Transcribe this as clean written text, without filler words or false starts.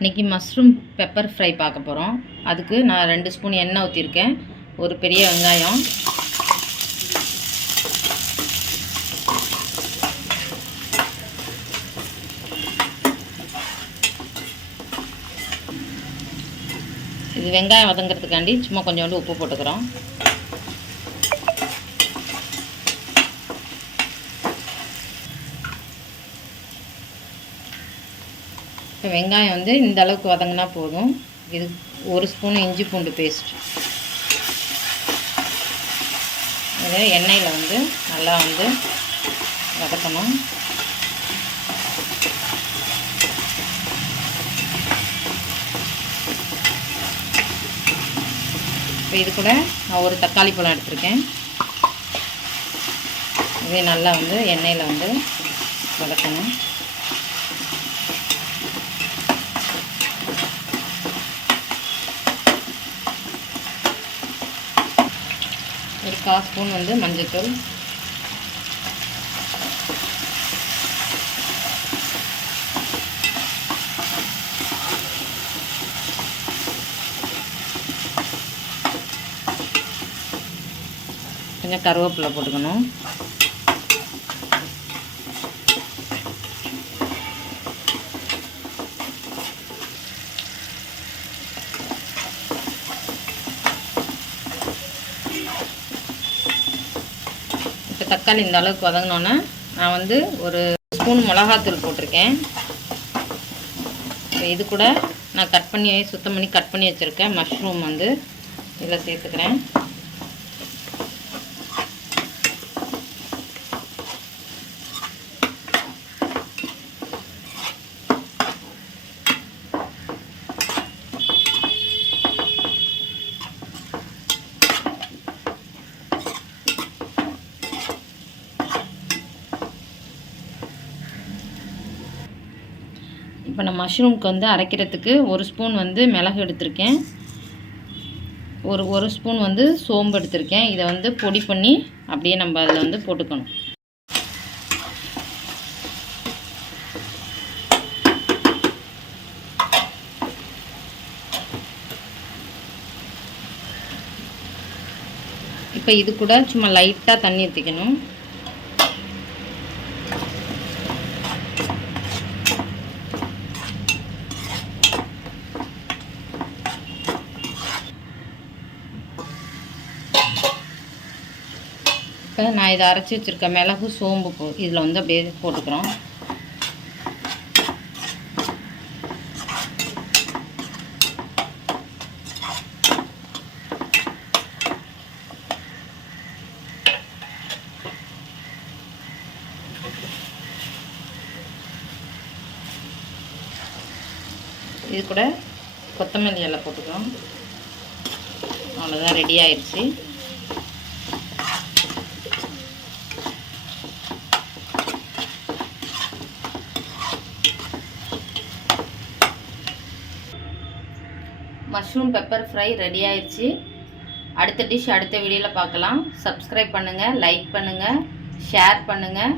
இன்றைக்கி mushroom pepper fry பார்க்க போகிறோம். அதுக்கு நான் 2 ஸ்பூன் எண்ணெய் ஊற்றிருக்கேன். ஒரு பெரிய வெங்காயம், இது வெங்காயம் வதங்கிறதுக்காண்டி சும்மா கொஞ்சோண்டு உப்பு போட்டுக்கிறோம். இப்போ வெங்காயம் வந்து இந்த அளவுக்கு வதங்கினா போதும். இது 1 ஸ்பூன் இஞ்சி பூண்டு பேஸ்ட் இதை எண்ணெயில் வந்து நல்லா வந்து வதக்கணும். இப்போ இது கூட நான் ஒரு தக்காளி பழம் எடுத்திருக்கேன். இதை நல்லா வந்து எண்ணெயில் வந்து வதக்கணும். ஒரு 1/4 ஸ்பூன் வந்து மஞ்சள்தூள், கொஞ்சம் கருவேப்பிலை போட்டுக்கணும். இப்போ தக்காளி இந்த அளவுக்கு வதங்கினோன்னே நான் வந்து ஒரு ஸ்பூன் மிளகாத்தூள் போட்டிருக்கேன். இது கூட நான் சுத்தம் பண்ணி கட் பண்ணி வச்சுருக்கேன் மஷ்ரூம் வந்து இதில் சேர்த்துக்கிறேன். இப்போ நான் மஷ்ரூம்க்கு வந்து அரைக்கிறதுக்கு 1 ஸ்பூன் வந்து மிளகு எடுத்திருக்கேன். ஒரு ஸ்பூன் வந்து சோம்பு எடுத்திருக்கேன். இதை வந்து பொடி பண்ணி அப்படியே நம்ம அதில் வந்து போட்டுக்கணும். இப்போ இது கூட சும்மா லைட்டாக தண்ணி ஊற்றிக்கணும். இப்போ நான் இதை அரைச்சி வச்சுருக்க மிளகு சோம்பு இதில் வந்து அப்படியே போட்டுக்கிறோம். இது கூட கொத்தமல்லி இலை போட்டுக்கிறோம். அவ்வளோதான், ரெடி ஆயிடுச்சு. மஷ்ரூம் பெப்பர் ஃப்ரை ரெடி ஆயிடுச்சு. அடுத்த டிஷ் அடுத்த வீடியோவில் பார்க்கலாம். சப்ஸ்கிரைப் பண்ணுங்கள், லைக் பண்ணுங்கள், ஷேர் பண்ணுங்கள்.